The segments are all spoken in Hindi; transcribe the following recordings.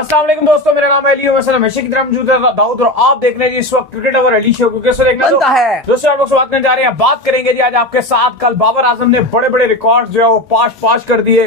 अस्सलाम वालेकुम दोस्तों, मेरा नाम है अली हसन हमेशा की तरह मौजूद है दाऊद और आप देख रहे हैं जी इस वक्त क्रिकेट ओवर अली शो को। कैसे देखना बनता है दोस्तों, आप लोग से बात करने जा रहे हैं। बात करेंगे जी आज आपके साथ। कल बाबर आजम ने बड़े बड़े रिकॉर्ड जो है वो पाश कर दिए।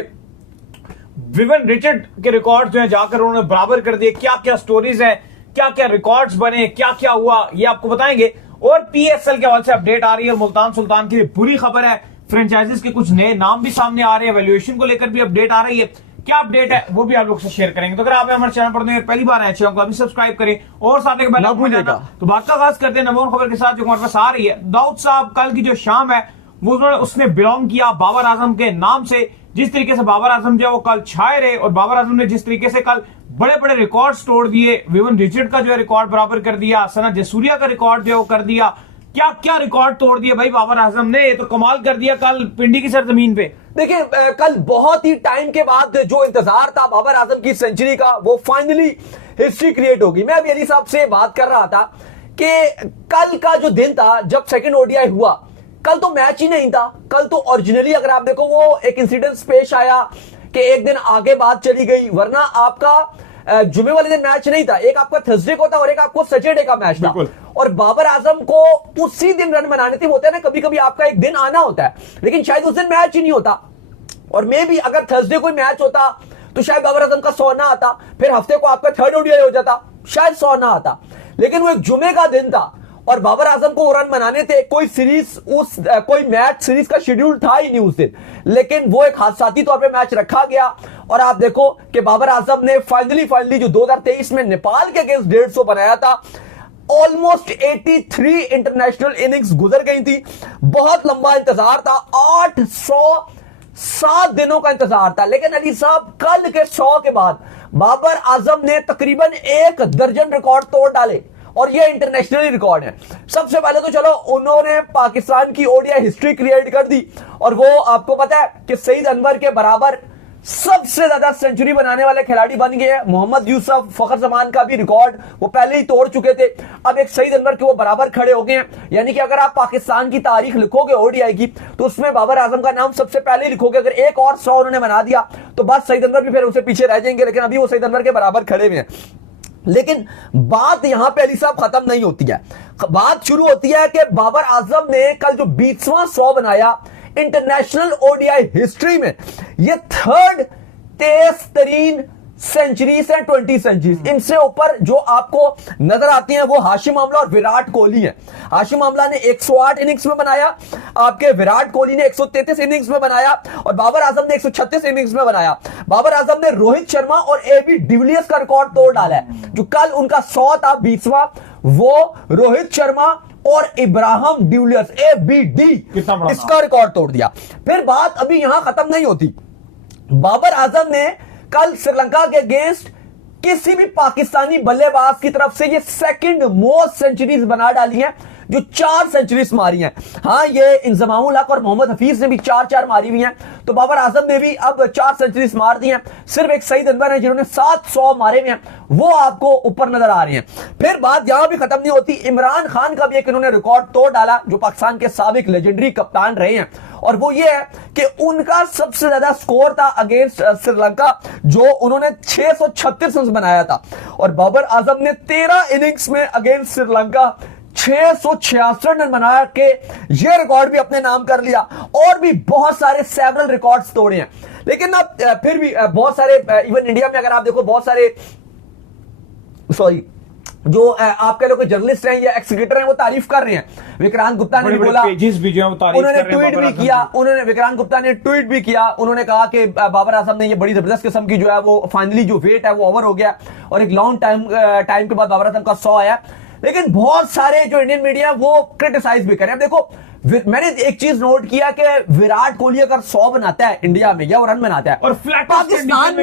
विवियन रिचर्ड के रिकॉर्ड जो है जाकर उन्होंने बराबर कर दिए। क्या क्या स्टोरीज है, क्या क्या रिकॉर्ड्स बने, क्या क्या हुआ, ये आपको बताएंगे। और पीएसएल के हवाले से अपडेट आ रही है। मुल्तान सुल्तान के लिए बुरी खबर है, फ्रेंचाइजीज के कुछ नए नाम भी सामने आ रहे हैं, वैल्यूएशन को लेकर भी अपडेट आ रही है। क्या अपडेट है वो भी आप लोग से शेयर करेंगे। तो अगर आप हमारे चैनल पर पहली बार आए चैनल को अभी सब्सक्राइब करें और साथ ही बेल आइकन दबाना। तो बात का आगाज करते हैं नंबर खबर के साथ जो हमारे पास आ रही है। दाऊद साहब कल की जो शाम है वो उसने बिलोंग किया बाबर आजम के नाम से। जिस तरीके से बाबर आजम जो है वो कल छाए रहे और बाबर आजम ने जिस तरीके से कल बड़े बड़े रिकॉर्ड्स तोड़ दिए, विवियन रिचर्ड का जो है रिकॉर्ड बराबर कर दिया, सना जसूरिया का रिकॉर्ड जो है वो कर दिया। क्या क्या रिकॉर्ड तोड़ दिया भाई बाबर आजम ने, ये तो कमाल कर दिया कल पिंडी की सरजमीन पे। देखिए, कल बहुत ही टाइम के बाद जो इंतजार था बाबर आजम की सेंचुरी का, वो फाइनली हिस्ट्री क्रिएट होगी। मैं अभी अली साहब से बात कर रहा था कि कल का जो दिन था जब सेकंड ओडीआई हुआ, कल तो मैच ही नहीं था। कल तो ओरिजिनली अगर आप देखो वो एक इंसिडेंस पेश आया कि एक दिन आगे बात चली गई, वरना आपका जुमे वाले दिन मैच नहीं था, एक आपका थर्सडे को था और एक आपको सैटरडे का मैच था। और बाबर आजम को उसी दिन रन बनाने थे। होता है ना, कभी कभी आपका एक दिन आना होता है, लेकिन शायद उस दिन मैच ही नहीं होता। और मे भी अगर थर्सडे कोई मैच होता तो शायद बाबर आजम का 100 ना आता, फिर हफ्ते को आपका थर्ड ओडीआई हो जाता, शायद 100 ना आता। लेकिन वो एक जुमे का दिन था और बाबर आजम को रन बनाने थे। कोई सीरीज कोई मैच सीरीज का शेड्यूल था ही नहीं उस दिन, लेकिन वो एक हादसाती तौर पे मैच रखा गया। और आप देखो कि बाबर आजम ने फाइनली जो 2023 में नेपाल के अगेंस्ट 150 बनाया था, ऑलमोस्ट 83 इंटरनेशनल इनिंग्स गुजर गई थी। बहुत लंबा इंतजार था, 807 दिनों का इंतजार था। लेकिन अली साहब कल के 100 के बाद बाबर आजम ने तकरीबन 1 दर्जन रिकॉर्ड तोड़ डाले और ये इंटरनेशनल रिकॉर्ड है। सबसे पहले तो चलो उन्होंने पाकिस्तान की ओडीआई हिस्ट्री क्रिएट कर दी और वो आपको पता है कि सईद अनवर के बराबर सबसे ज्यादा सेंचुरी बनाने वाले खिलाड़ी बन गए हैं। मोहम्मद यूसुफ फखर जमान का भी रिकॉर्ड वो पहले ही तोड़ चुके थे, अब एक सईद अनवर के वो बराबर खड़े हो गए हैं। यानी कि अगर आप पाकिस्तान की तारीख लिखोगे ओडीआई की तो उसमें बाबर आजम का नाम सबसे पहले लिखोगे। अगर एक और 100 उन्होंने बना दिया तो बस सईद अनवर भी फिर उसे पीछे रह जाएंगे, लेकिन अभी वो सईद अनवर के बराबर खड़े हुए हैं। लेकिन बात यहां पे अली साहब खत्म नहीं होती है। बात शुरू होती है कि बाबर आजम ने कल जो 20वां 100 बनाया इंटरनेशनल ओडीआई हिस्ट्री में, ये थर्ड तेज तरीन सेंचुरीज है, 20 सेंचुरीज। इनसे ऊपर जो आपको नजर आती हैं वो हाशिम आमला और विराट कोहली है। हाशिम आमला ने 108 इनिंग्स में बनाया, आपके विराट कोहली ने 133 इनिंग्स में बनाया और बाबर आजम ने 136 इनिंग्स में बनाया। बाबर आजम ने रोहित शर्मा और एबी डिविलियर्स का रिकॉर्ड तोड़ डाला है। जो कल उनका 100 था 20वां, वो रोहित शर्मा और इब्राहिम डिविलियर्स एबीडी इसका रिकॉर्ड तोड़ दिया। फिर बात अभी यहां खत्म नहीं होती। बाबर आजम ने कल श्रीलंका के अगेंस्ट किसी भी पाकिस्तानी बल्लेबाज की तरफ से ये सेकंड मोस्ट सेंचुरीज बना डाली हैं, जो 4 सेंचुरीज मारी हैं। हाँ, ये इंजमामुल हक और मोहम्मद हफीज ने भी 4-4 मारी हुई हैं, तो बाबर आजम ने भी अब 4 सेंचुरीज मार दी हैं। सिर्फ एक सईद अनवर है जिन्होंने 700 मारे हुए हैं, वो आपको ऊपर नजर आ रहे हैं। फिर बात यहां भी खत्म नहीं होती। इमरान खान का भी एक इन्होंने रिकॉर्ड तोड़ डाला, जो पाकिस्तान के साबिक लेजेंडरी कप्तान रहे हैं, और वो ये है कि उनका सबसे ज्यादा स्कोर था अगेंस्ट श्रीलंका, जो उन्होंने 636 रन बनाया था। और बाबर आजम ने 13 इनिंग्स में अगेंस्ट श्रीलंका 666 रन बना के ये रिकॉर्ड भी अपने नाम कर लिया। और भी बहुत सारे सेवरल रिकॉर्ड्स तोड़े हैं। लेकिन ना फिर भी बहुत सारे, इवन इंडिया में अगर आप देखो बहुत सारे जो आप कह लो कि जर्नलिस्ट हैं या एक्सिक्यूटर हैं, वो तारीफ कर रहे हैं। विक्रांत गुप्ता ने भी बोला, उन्होंने ट्वीट भी किया, विक्रांत गुप्ता ने ट्वीट भी किया। उन्होंने कहा कि बाबर आजम ने ये बड़ी जबरदस्त किस्म की जो है वो फाइनली जो वेट है वो ओवर हो गया और एक लॉन्ग टाइम के बाद बाबर आजम का 100 आया। लेकिन बहुत सारे जो इंडियन मीडिया वो क्रिटिसाइज भी करें। अब देखो, मैंने एक चीज नोट किया कि विराट कोहली अगर 100 बनाता है इंडिया में या वो रन बनाता है और पाकिस्तान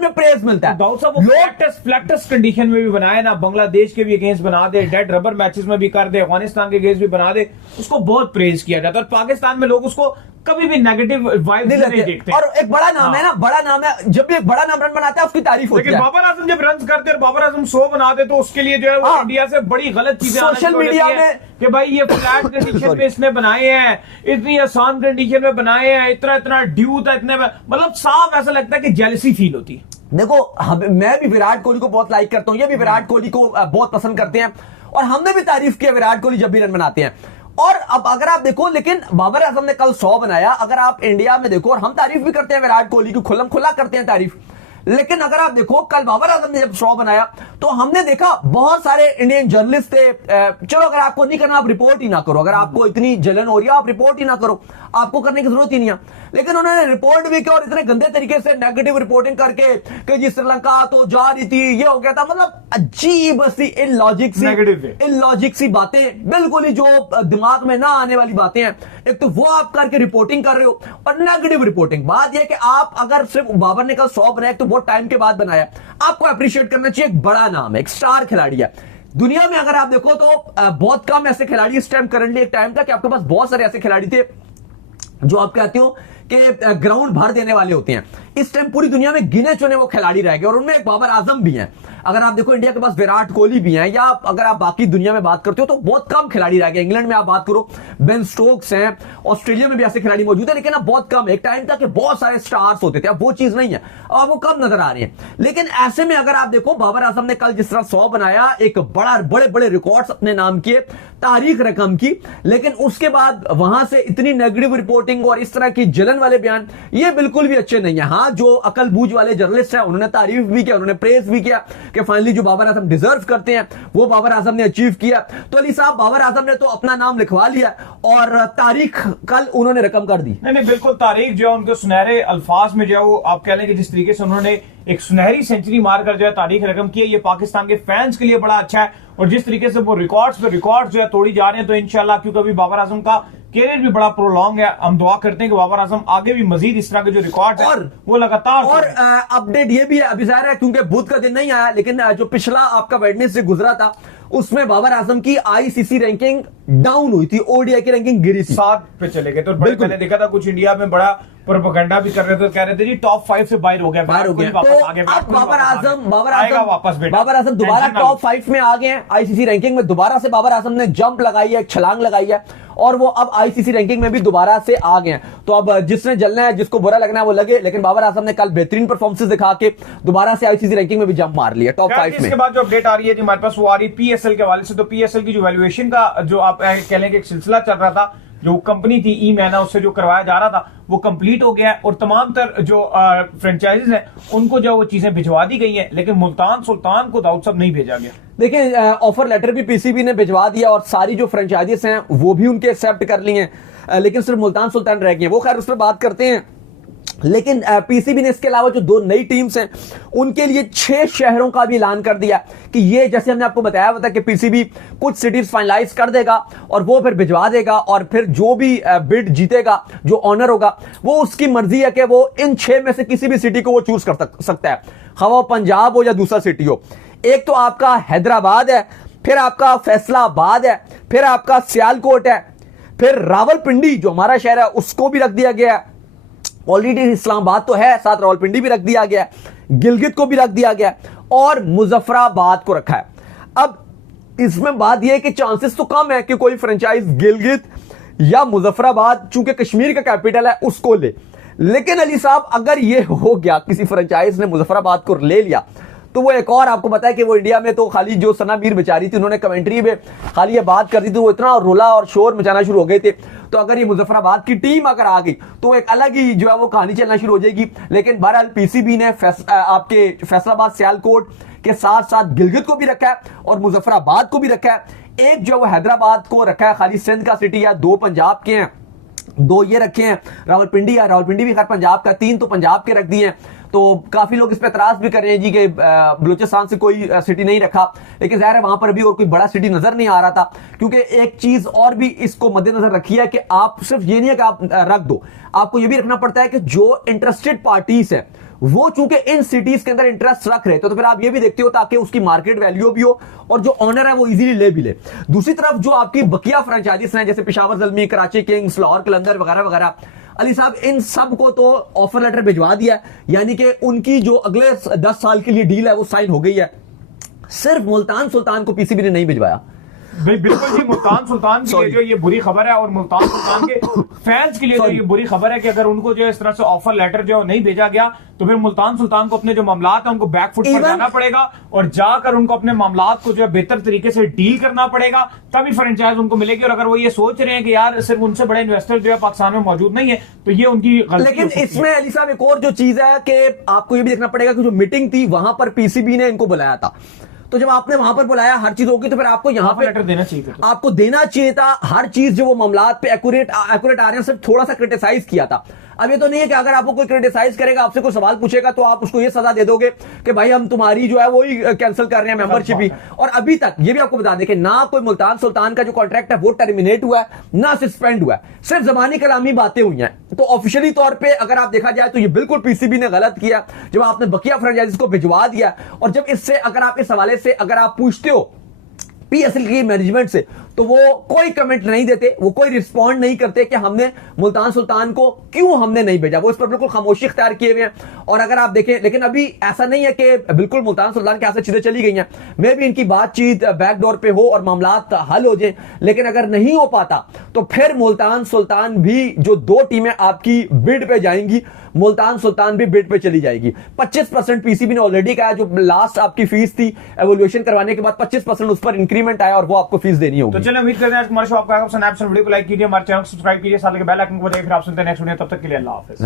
में प्रेज मिलता है। फ्लैटेस्ट कंडीशन में भी बनाया ना, बांग्लादेश के भी अगेंस्ट बना दे, डेड रबर मैचेस में भी कर दे, अफगानिस्तान के अगेंस्ट भी बना दे, उसको बहुत प्रेज किया जाता है। और पाकिस्तान में लोग उसको कभी भी नेगेटिव वाइब नहीं देखते। और एक बड़ा नाम है ना, बड़ा नाम है, जब भी एक बड़ा नाम रन बनाता है उसकी तारीफ होती है। लेकिन बाबर आजम जब रन करते और बाबर आजम 100 बनाते तो उसके लिए जो है वो इंडिया से बड़ी गलत चीजें सोशल मीडिया में कि भाई ये फ्लैट कंडीशन में इसने बनाए हैं, इतनी आसान कंडीशन में बनाए हैं, इतना ड्यू था, इतने मतलब साफ ऐसा लगता है कि जेलसी फील होती है। देखो मैं भी विराट कोहली को बहुत लाइक करता हूं, ये भी विराट कोहली को बहुत पसंद करते हैं, और हमने भी तारीफ किया विराट कोहली जब भी रन बनाते हैं। और अब अगर आप देखो, लेकिन बाबर आजम ने कल 100 बनाया, अगर आप इंडिया में देखो, और हम तारीफ भी करते हैं विराट कोहली की, खुल्लम खुल्ला करते हैं तारीफ, लेकिन अगर आप देखो कल बाबर आजम ने जब 100 बनाया तो हमने देखा बहुत सारे इंडियन जर्नलिस्ट थे, चलो अगर आपको नहीं करना आप रिपोर्ट ही ना करो, अगर आपको इतनी जलन हो रही है आप रिपोर्ट ही ना करो, आपको करने की जरूरत ही नहीं है। लेकिन उन्होंने रिपोर्ट भी किया और इतने गंदे तरीके से नेगेटिव रिपोर्टिंग करके कि जी श्रीलंका तो जा रही थी, ये हो गया था, मतलब अजीब सी इलॉजिक सी बातें, बिल्कुल ही जो दिमाग में ना आने वाली बातें हैं। एक तो वो आप करके रिपोर्टिंग कर रहे हो और नेगेटिव रिपोर्टिंग। बात यह कि आप अगर सिर्फ बाबर ने कल 100 बनाया तो बहुत टाइम के बाद बनाया, आपको अप्रिशिएट करना चाहिए, एक बड़ा नाम है, एक स्टार खिलाड़ी है। दुनिया में अगर आप देखो तो बहुत कम ऐसे खिलाड़ी इस टाइम, करंटली एक टाइम था कि आपके पास बहुत सारे ऐसे खिलाड़ी थे जो आप कहते हो कि ग्राउंड भर देने वाले होते हैं। इस टाइम पूरी दुनिया में गिने चुने वो खिलाड़ी रह गए और उनमें एक बाबर आजम भी हैं। अगर आप देखो इंडिया के पास विराट कोहली भी हैं, या अगर आप बाकी दुनिया में बात करते हो तो बहुत कम खिलाड़ी रह गए। इंग्लैंड में आप बात करो, बेन स्टोक्स हैं, ऑस्ट्रेलिया में भी ऐसे खिलाड़ी मौजूद है, लेकिन अब बहुत कम। एक टाइम था कि बहुत सारे स्टार्स होते थे, अब वो चीज नहीं है, अब वो कम नजर आ रहे हैं। लेकिन ऐसे में अगर आप देखो बाबर आजम ने कल जिस तरह 100 बनाया, एक बड़े बड़े रिकॉर्ड्स अपने नाम किए, तारीख रकम की, लेकिन उसके बाद वहां से इतनी नेगेटिव रिपोर्टिंग और इस तरह की जलन वाले बयान, ये बिल्कुल भी अच्छे नहीं है। हाँ, जो अकलबूझ वाले जर्नलिस्ट हैं उन्होंने तारीफ भी किया, उन्होंने प्रेज भी किया कि फाइनली जो बाबर आजम डिजर्व करते हैं वो बाबर आजम ने अचीव किया। तो अली साहब, बाबर आजम ने तो अपना नाम लिखवा लिया और तारीख कल उन्होंने रकम कर दी। नहीं, बिल्कुल, तारीख जो है उनके सुनहरे अल्फाज में जो है वो आप कह लें कि जिस तरीके से उन्होंने एक सुनहरी सेंचुरी मारकर जो है तारीख रकम की है, ये पाकिस्तान के फैंस के लिए बड़ा अच्छा है। और जिस तरीके से वो रिकॉर्ड्स पे रिकॉर्ड्स जो है तोड़ी जा रहे हैं, तो इंशाल्लाह, क्योंकि अभी बाबर आजम का कैरियर भी बड़ा प्रोलॉन्ग है, हम दुआ करते हैं कि बाबर आजम आगे भी मजीद इस तरह के जो रिकॉर्ड है वो लगातार। और अपडेट ये भी है, अभी जाहिर है क्योंकि बुध का दिन नहीं आया, लेकिन जो पिछला आपका वेडनेसडे गुजरा था उसमें बाबर आजम की आईसीसी रैंकिंग डाउन हुई थी, ओडीआई की रैंकिंग गिरी थी, 7 पे चले गए। तो मैंने देखा था कुछ इंडिया में बड़ा प्रोपेगेंडा भी कर रहे थे, कह रहे थे जी टॉप 5 से बाहर हो गया। तो अब बाबर आजम दोबारा टॉप 5 में आ गए हैं आईसीसी रैंकिंग में। दोबारा से बाबर आजम ने जंप लगाई है, छलांग लगाई है, और वो अब आईसीसी रैंकिंग में भी दोबारा से आ गए हैं। तो अब जिसने जलना है, जिसको बुरा लगना है वो लगे, लेकिन बाबर आजम ने कल बेहतरीन परफॉर्मेंस दिखा के दोबारा से आईसीसी रैंकिंग में भी जंप मार लिया टॉप 5 में। इसके बाद जो अपडेट आ रही है हमारे पास वो आ रही है पीएसएल के हवाले से। तो पीएसएल की जो वैल्यूएशन का जो आप कह लें कि एक सिलसिला चल रहा था, जो कंपनी थी ई मैना, उससे जो करवाया जा रहा था वो कंप्लीट हो गया है और तमाम तर जो फ्रेंचाइजीज हैं उनको जो वो चीजें भिजवा दी गई हैं, लेकिन मुल्तान सुल्तान को दाऊद साहब नहीं भेजा गया। देखिए, ऑफर लेटर भी पीसीबी ने भिजवा दिया और सारी जो फ्रेंचाइजीज हैं वो भी उनके एक्सेप्ट कर ली हैं, लेकिन सिर्फ मुल्तान सुल्तान रह गए हैं। वो खैर उस पर बात करते हैं। लेकिन पीसीबी ने इसके अलावा जो 2 नई टीम्स हैं उनके लिए 6 शहरों का भी ऐलान कर दिया कि ये, जैसे हमने आपको बताया था कि पीसीबी कुछ सिटीज फाइनलाइज कर देगा और वो फिर भिजवा देगा, और फिर जो भी बिड जीतेगा, जो ऑनर होगा, वो उसकी मर्जी है कि वो इन 6 में से किसी भी सिटी को वो चूज कर सकता है, खवा पंजाब हो या दूसरा सिटी हो। एक तो आपका हैदराबाद है, फिर आपका फैसलाबाद है, फिर आपका सियालकोट है, फिर रावलपिंडी जो हमारा शहर है उसको भी रख दिया गया है। ऑलरेडी इस्लामाबाद तो है, साथ रावलपिंडी भी रख दिया गया, गिलगित को भी रख दिया गया और मुजफ्फराबाद को रखा है। अब इसमें बात यह है कि चांसेस तो कम है कि कोई फ्रेंचाइज गिलगित या मुजफ्फराबाद, चूंकि कश्मीर का कैपिटल है, उसको ले। लेकिन अली साहब, अगर ये हो गया, किसी फ्रेंचाइज ने मुजफ्फराबाद को ले लिया, तो वो एक और आपको पता है कि वो इंडिया में तो खाली जो सना मीर बेचारी थी, उन्होंने कमेंट्री में खाली ये बात कर दी थी, वो इतना रोला और शोर मचाना शुरू हो गए थे। तो अगर ये मुजफ्फराबाद की टीम अगर आ गई तो एक अलग ही जो है वो कहानी चलना शुरू हो जाएगी। लेकिन बहरहाल पीसीबी ने आपके फैसलाबाद, सियालकोट के साथ साथ गिलगित को भी रखा है और मुजफ्फराबाद को भी रखा है। एक जो वो हैदराबाद को रखा है, खाली सिंध का सिटी है, 2 पंजाब के हैं, 2 ये रखे हैं, रावलपिंडी है, रावलपिंडी भी खैर पंजाब का, 3 तो पंजाब के रख दिए हैं। तो काफी लोग इस पे एतराज भी कर रहे हैं जी कि बलूचिस्तान से कोई सिटी नहीं रखा, लेकिन जाहिर है वहां पर भी और कोई बड़ा सिटी नजर नहीं आ रहा था। क्योंकि एक चीज और भी इसको मद्देनजर रखी है कि आप सिर्फ ये नहीं है कि आप रख दो, आपको ये भी रखना पड़ता है कि जो इंटरेस्टेड पार्टीज है वो चूंकि इन सिटीज के अंदर इंटरेस्ट रख रहे, तो फिर आप ये भी देखते हो ताकि उसकी मार्केट वैल्यू भी हो और जो ऑनर है वो इजीली ले भी ले। दूसरी तरफ जो आपकी बकिया फ्रेंचाइजीज हैं, जैसे पेशावर ज़ल्मी, कराची किंग्स, लाहौर कलंदर वगैरह वगैरह, अली साहब इन सब को तो ऑफर लेटर भिजवा दिया है, यानी कि उनकी जो अगले 10 साल के लिए डील है वो साइन हो गई है। सिर्फ मुल्तान सुल्तान को पीसीबी ने नहीं भिजवाया। बिल्कुल जी, मुल्तान सुल्तान के लिए Sorry. जो ये बुरी खबर है, और मुल्तान सुल्तान के फैंस के लिए जो Sorry. ये बुरी खबर है कि अगर उनको जो इस तरह से ऑफर लेटर जो नहीं भेजा गया, तो फिर मुल्तान सुल्तान को अपने जो मामलात है उनको बैकफुट पर Even- जाना पड़ेगा, और जाकर उनको अपने मामलात को जो है बेहतर तरीके से डील करना पड़ेगा, तभी फ्रेंचाइज उनको मिलेगी। और अगर वो ये सोच रहे हैं कि यार सिर्फ उनसे बड़े इन्वेस्टर जो है पाकिस्तान में मौजूद नहीं है, तो ये उनकी गलती लेकिन हो सकती है। इसमें अली साहब एक और जो चीज है कि आपको ये भी देखना पड़ेगा कि जो मीटिंग थी वहां पर पीसीबी ने इनको बुलाया था, तो जब आपने वहां पर बुलाया हर चीज होगी, तो फिर आपको यहां पे लेटर देना चाहिए था। आपको देना चाहिए था हर चीज जो वो मामलात पे एक्यूरेट आ रहे हैं, सिर्फ थोड़ा सा क्रिटिसाइज किया था। अब ये तो नहीं है कि अगर आपको कोई क्रिटिसाइज करेगा, आपसे कोई सवाल पूछेगा, तो आप उसको ये सजा दे दोगे कि भाई हम तुम्हारी जो है वो ही कैंसिल कर रहे हैं मेंबरशिप ही। और अभी तक ये भी आपको बता दें कि ना कोई मुल्तान सुल्तान का जो कॉन्ट्रैक्ट है वो टर्मिनेट हुआ है, ना सस्पेंड हुआ है, सिर्फ जबानी कलामी बातें हुई हैं। तो ऑफिशियली तौर पे अगर आप देखा जाए तो ये बिल्कुल पीसीबी ने गलत किया जब आपने बकिया फ्रेंचाइजीज को भिजवा दिया। और जब इससे अगर आप इस हवाले से अगर आप पूछते हो पीएसएल की मैनेजमेंट से, तो वो कोई कमेंट नहीं देते, वो कोई रिस्पॉन्ड नहीं करते कि हमने मुल्तान सुल्तान को क्यों हमने नहीं भेजा, वो इस पर बिल्कुल खामोशी इख्तियार किए हुए हैं। और अगर आप देखें, लेकिन अभी ऐसा नहीं है कि बिल्कुल मुल्तान सुल्तान के हाथ से चीजें चली गई हैं। मे भी इनकी बातचीत बैकडोर पे हो और मामलात हल हो जाए, लेकिन अगर नहीं हो पाता तो फिर मुल्तान सुल्तान भी जो 2 टीमें आपकी बिड पे जाएंगी, मुल्तान सुल्तान भी बिड पे चली जाएगी। 25% पीसीबी ने ऑलरेडी कहा, जो लास्ट आपकी फीस थी एवोल्यूशन करवाने के बाद 25% उस पर इंक्रीमेंट आया और वो आपको फीस देनी होगी। तो चलिए उम्मीद करते हैं हमारे शो आपको आएगा पसंद। वीडियो को लाइक कीजिए, हमारे चैनल को सब्सक्राइब कीजिए, साल के बेल आइकन को बजाइए, फिर आपसे मिलते हैं नेक्स्ट वीडियो। तब तक के लिए अल्लाह हाफिज।